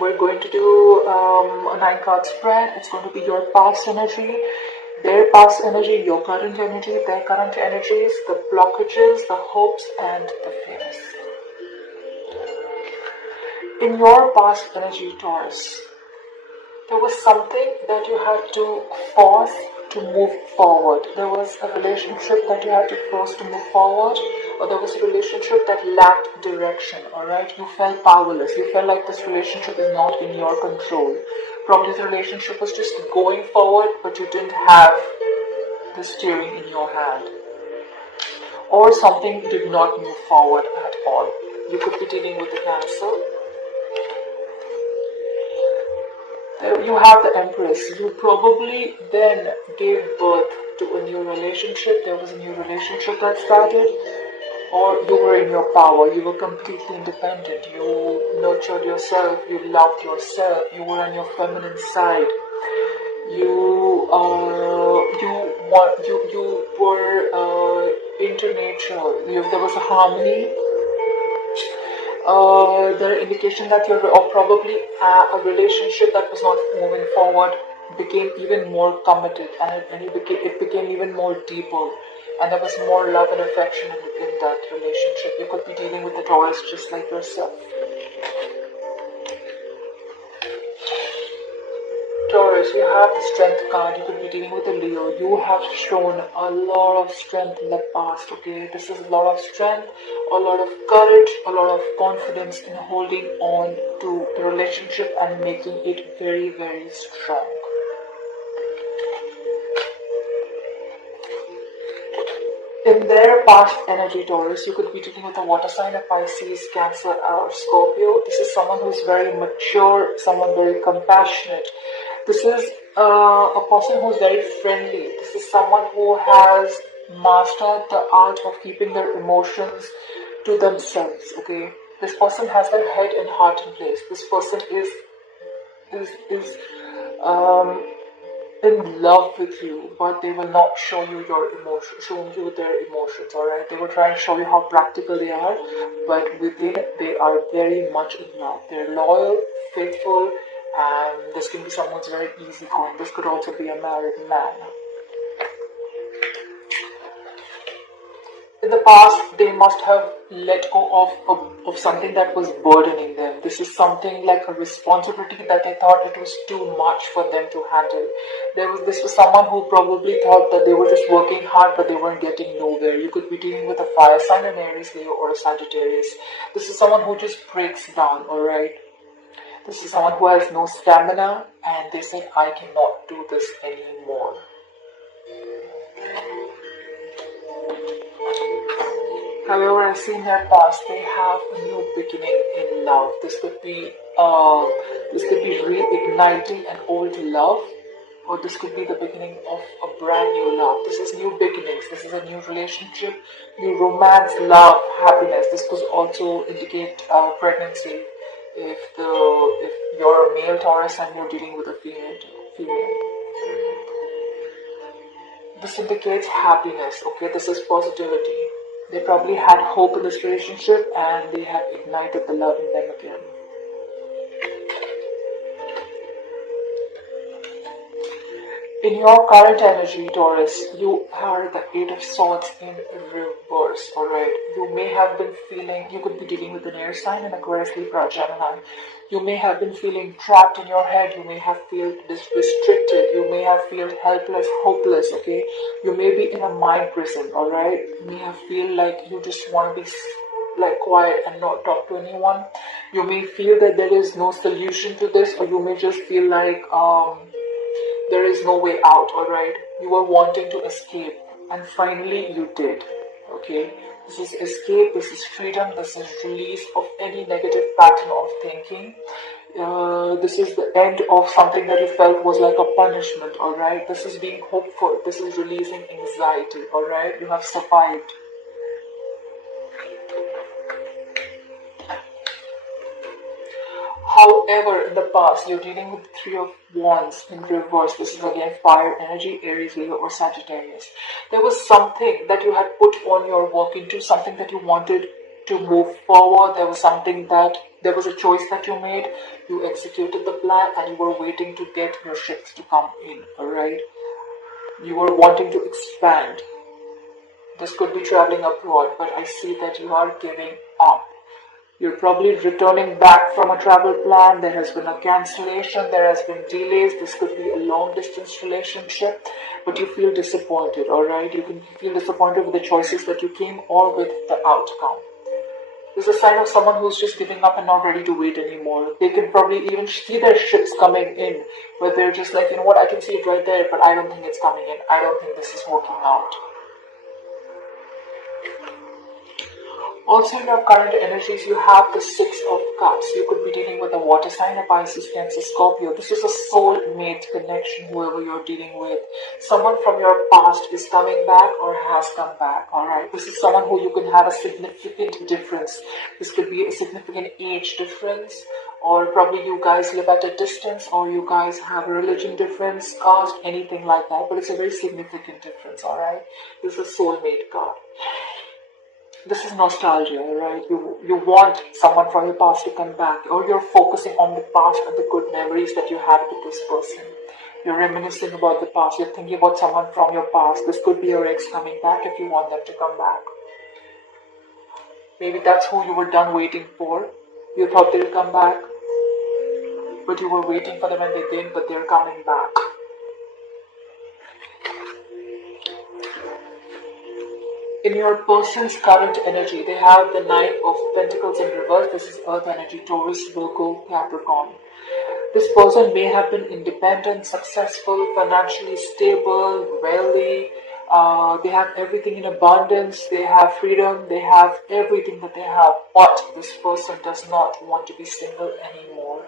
We're going to do a 9-card spread. It's going to be your past energy, their past energy, your current energy, their current energies, the blockages, the hopes, and the fears. In your past energy, Taurus, there was something that you had to force to move forward. There was a relationship that you had to force to move forward, or there was a relationship that lacked direction, alright? You felt powerless. You felt like this relationship is not in your control. Probably the relationship was just going forward, but you didn't have the steering in your hand. Or something did not move forward at all. You could be dealing with the Cancer. You have the Empress. You probably then gave birth to a new relationship. There was a new relationship that started, or you were in your power. You were completely independent. You nurtured yourself. You loved yourself. You were on your feminine side. You were into nature. There was a harmony. There are indications that probably a relationship that was not moving forward became even more committed, and it became even more deeper, and there was more love and affection in that relationship. You could be dealing with the Taurus just like yourself. Taurus, you have the Strength card. You could be dealing with a Leo. You have shown a lot of strength in the past, okay? This is a lot of strength, a lot of courage, a lot of confidence in holding on to the relationship and making it very, very strong. In their past energy, Taurus, you could be dealing with a water sign, a Pisces, Cancer, or Scorpio. This is someone who's very mature, someone very compassionate. This is a person who's very friendly. This is someone who has mastered the art of keeping their emotions to themselves, okay? This person has their head and heart in place. This person is in love with you, but they will not show you their emotions, alright? They will try and show you how practical they are, but within they are very much in love. They're loyal, faithful, and this can be someone who's very easygoing. This could also be a married man. In the past, they must have let go of something that was burdening them. This is something like a responsibility that they thought it was too much for them to handle. This was someone who probably thought that they were just working hard, but they weren't getting nowhere. You could be dealing with a fire sign, an Aries, Leo, or a Sagittarius. This is someone who just breaks down, alright? This is someone who has no stamina, and they say, I cannot do this anymore. However, I see in their past, they have a new beginning in love. This could be reigniting an old love, or this could be the beginning of a brand new love. This is new beginnings. This is a new relationship, new romance, love, happiness. This could also indicate pregnancy if you're a male Taurus and you're dealing with a female. This indicates happiness. Okay, this is positivity. They probably had hope in this relationship and they have ignited the love in them again. In your current energy, Taurus, you are the 8 of Swords in reverse, alright? You may have been feeling, you could be dealing with an air sign, an Aquarius, Libra, Gemini. You may have been feeling trapped in your head. You may have felt restricted. You may have felt helpless, hopeless, okay? You may be in a mind prison, alright? You may have feel like you just want to be like quiet and not talk to anyone. You may feel that there is no solution to this, or you may just feel like there is no way out, alright? You were wanting to escape, and finally you did, okay? This is escape, this is freedom, this is release of any negative pattern of thinking. This is the end of something that you felt was like a punishment, alright? This is being hopeful, this is releasing anxiety, alright? You have survived. However, in the past, you're dealing with 3 of Wands in reverse. This is again fire energy, Aries, Leo, or Sagittarius. There was something that you had put on your work into, something that you wanted to move forward. There was something that There was a choice that you made, you executed the plan, and you were waiting to get your ships to come in, alright? You were wanting to expand. This could be traveling abroad, but I see that you are giving up. You're probably returning back from a travel plan. There has been a cancellation. There has been delays. This could be a long distance relationship, but you feel disappointed, alright? You can feel disappointed with the choices that you came or with the outcome. This is a sign of someone who's just giving up and not ready to wait anymore. They can probably even see their ships coming in, but they're just like, you know what, I can see it right there, but I don't think it's coming in. I don't think this is working out. Also, in your current energies, you have the Six of Cups. You could be dealing with a water sign, a Pisces, Cancer, Scorpio. This is a soul-mate connection, whoever you're dealing with. Someone from your past is coming back or has come back, alright? This is someone who you can have a significant difference. This could be a significant age difference, or probably you guys live at a distance, or you guys have a religion difference, caste, anything like that. But it's a very significant difference, alright? This is a soulmate card. This is nostalgia, right? You want someone from your past to come back, or you're focusing on the past and the good memories that you had with this person. You're reminiscing about the past. You're thinking about someone from your past. This could be your ex coming back if you want them to come back. Maybe that's who you were done waiting for. You thought they'd come back, but you were waiting for them and they didn't, but they're coming back. In your person's current energy, they have the Nine of Pentacles in reverse. This is Earth energy, Taurus, Virgo, Capricorn. This person may have been independent, successful, financially stable, wealthy. They have everything in abundance. They have freedom. They have everything that they have. But this person does not want to be single anymore.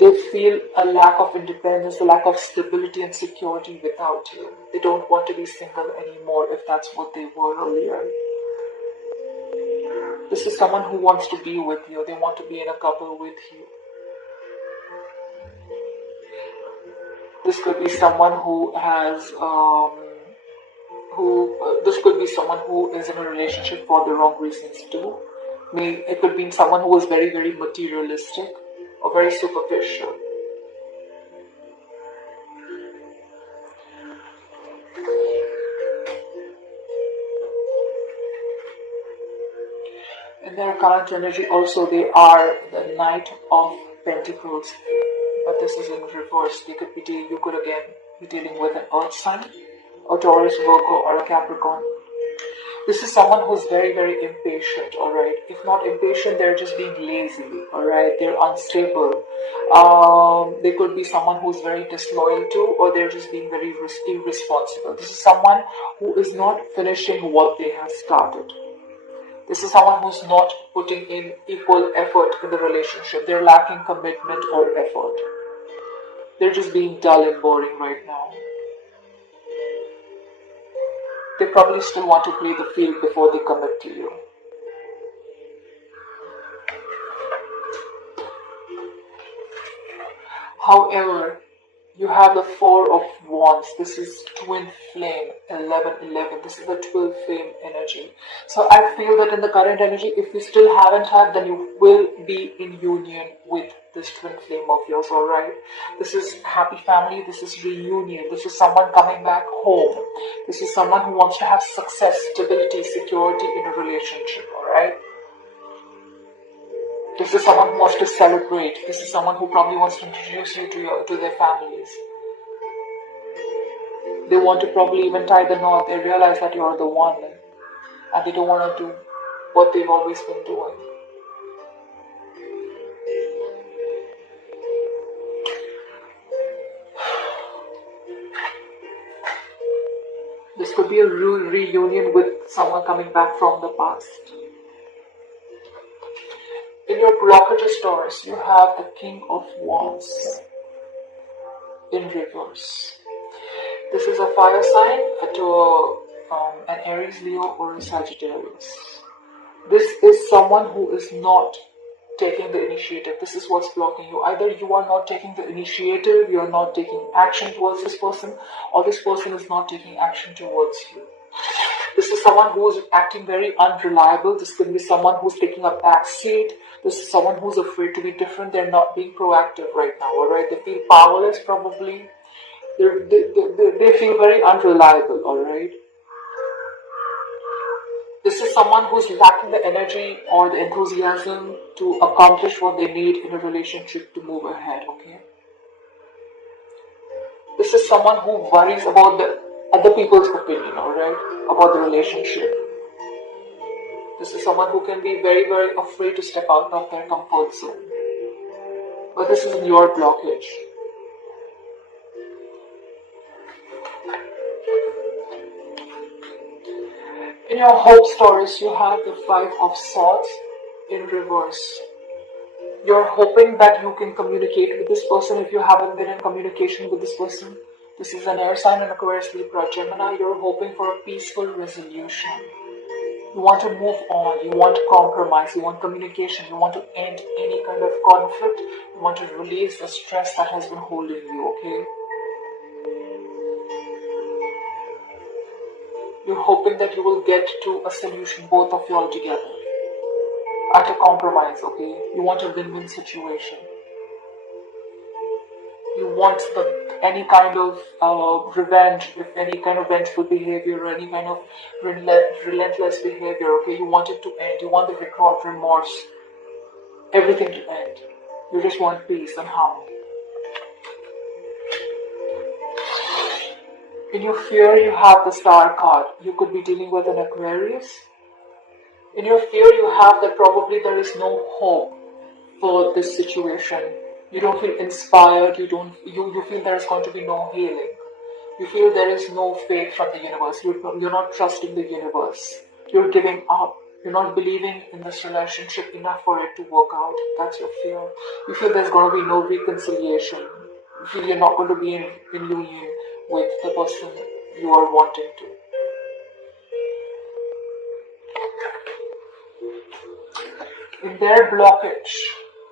They feel a lack of independence, a lack of stability and security without you. They don't want to be single anymore if that's what they were earlier. This is someone who wants to be with you. They want to be in a couple with you. This could be someone who has, this could be someone who is in a relationship for the wrong reasons too. It could be someone who is very, very materialistic or very superficial. In their current energy also, they are the Knight of Pentacles, but this is in reverse. You could again be dealing with an Earth sign, a Taurus, Virgo, or a Capricorn. This is someone who's very, very impatient, alright? If not impatient, they're just being lazy, alright? They're unstable. They could be someone who's very disloyal to, or they're just being very irresponsible. This is someone who is not finishing what they have started. This is someone who's not putting in equal effort in the relationship. They're lacking commitment or effort. They're just being dull and boring right now. They probably still want to play the field before they commit to you. However, you have the Four of Wands. This is twin flame, 11-11. This is the twin flame energy. So I feel that in the current energy, if you still haven't had, then you will be in union with this twin flame of yours, alright? This is happy family. This is reunion. This is someone coming back home. This is someone who wants to have success, stability, security in a relationship, alright? This is someone who wants to celebrate. This is someone who probably wants to introduce you to their families. They want to probably even tie the knot. They realize that you're the one, and they don't want to do what they've always been doing. This could be a reunion with someone coming back from the past. In your blockages, Taurus, you have the King of Wands in reverse. This is a fire sign to an Aries, Leo, or a Sagittarius. This is someone who is not taking the initiative. This is what's blocking you. Either you are not taking the initiative, you are not taking action towards this person, or this person is not taking action towards you. This is someone who's acting very unreliable. This could be someone who's taking a back seat. This is someone who's afraid to be different. They're not being proactive right now, alright? They feel powerless probably. They feel very unreliable, alright? This is someone who's lacking the energy or the enthusiasm to accomplish what they need in a relationship to move ahead, okay? This is someone who worries about the other people's opinion, alright? About the relationship. This is someone who can be very, very afraid to step out of their comfort zone. But this is your blockage. In your hopes, Taurus, you have the Five of Swords in reverse. You're hoping that you can communicate with this person if you haven't been in communication with this person. This is an air sign, an Aquarius, Libra, Gemini. You're hoping for a peaceful resolution. You want to move on. You want compromise. You want communication. You want to end any kind of conflict. You want to release the stress that has been holding you, okay? You're hoping that you will get to a solution, both of you all together. At a compromise, okay? You want a win-win situation. You want any kind of revenge, any kind of vengeful behavior, or any kind of relentless behavior, okay? You want it to end. You want the regret, remorse, everything to end. You just want peace and harmony. In your fear, you have the Star card. You could be dealing with an Aquarius. In your fear, you have that probably there is no hope for this situation. You don't feel inspired. You feel there is going to be no healing. You feel there is no faith from the universe. You're not trusting the universe. You're giving up. You're not believing in this relationship enough for it to work out. That's your fear. You feel there's going to be no reconciliation. You feel you're not going to be in union with the person you are wanting to. In their blockage,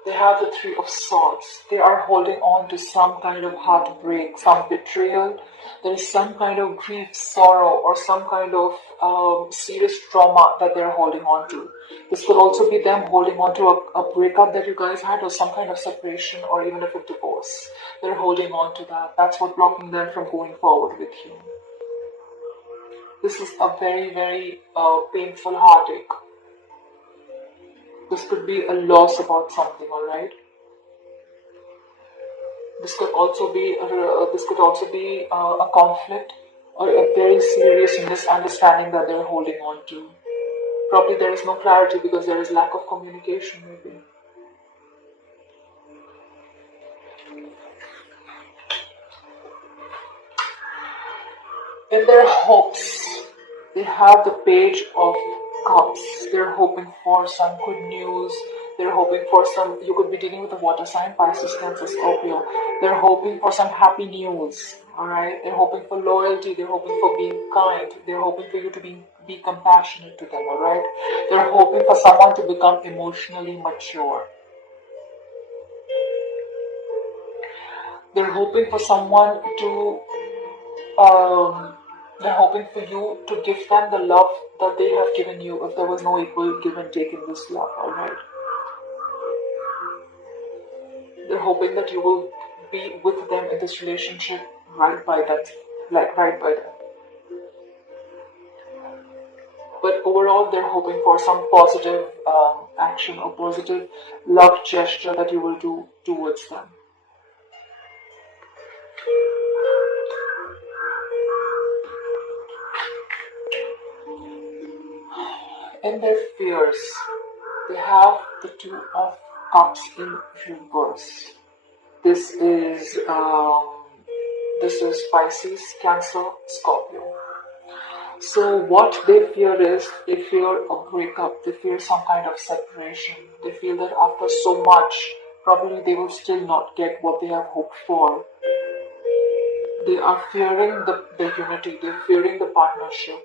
they have the Three of Swords. They are holding on to some kind of heartbreak, some betrayal. There is some kind of grief, sorrow, or some kind of serious trauma that they're holding on to. This could also be them holding on to a breakup that you guys had, or some kind of separation, or even if a divorce. They're holding on to that. That's what's blocking them from going forward with you. This is a very, very painful heartache. This could be a loss about something, alright? This could also be a conflict or a very serious misunderstanding that they're holding on to. Probably there is no clarity because there is lack of communication, maybe. In their hopes, they have the Page of Cups. They're hoping for some good news. They're hoping for some, you could be dealing with a water sign, Pisces, Cancer, Scorpio. They're hoping for some happy news, alright? They're hoping for loyalty. They're hoping for being kind. They're hoping for you to be compassionate to them, alright? They're hoping for someone to become emotionally mature. They're hoping for someone to, they're hoping for you to give them the love that they have given you if there was no equal give and take in this love, alright? They're hoping that you will be with them in this relationship right by them. But overall, they're hoping for some positive action or positive love gesture that you will do towards them. In their fears, they have the Two of Cups in reverse. This is Pisces, Cancer, Scorpio. So what they fear is, they fear a breakup, they fear some kind of separation. They feel that after so much, probably they will still not get what they have hoped for. They are fearing the unity, they're fearing the partnership.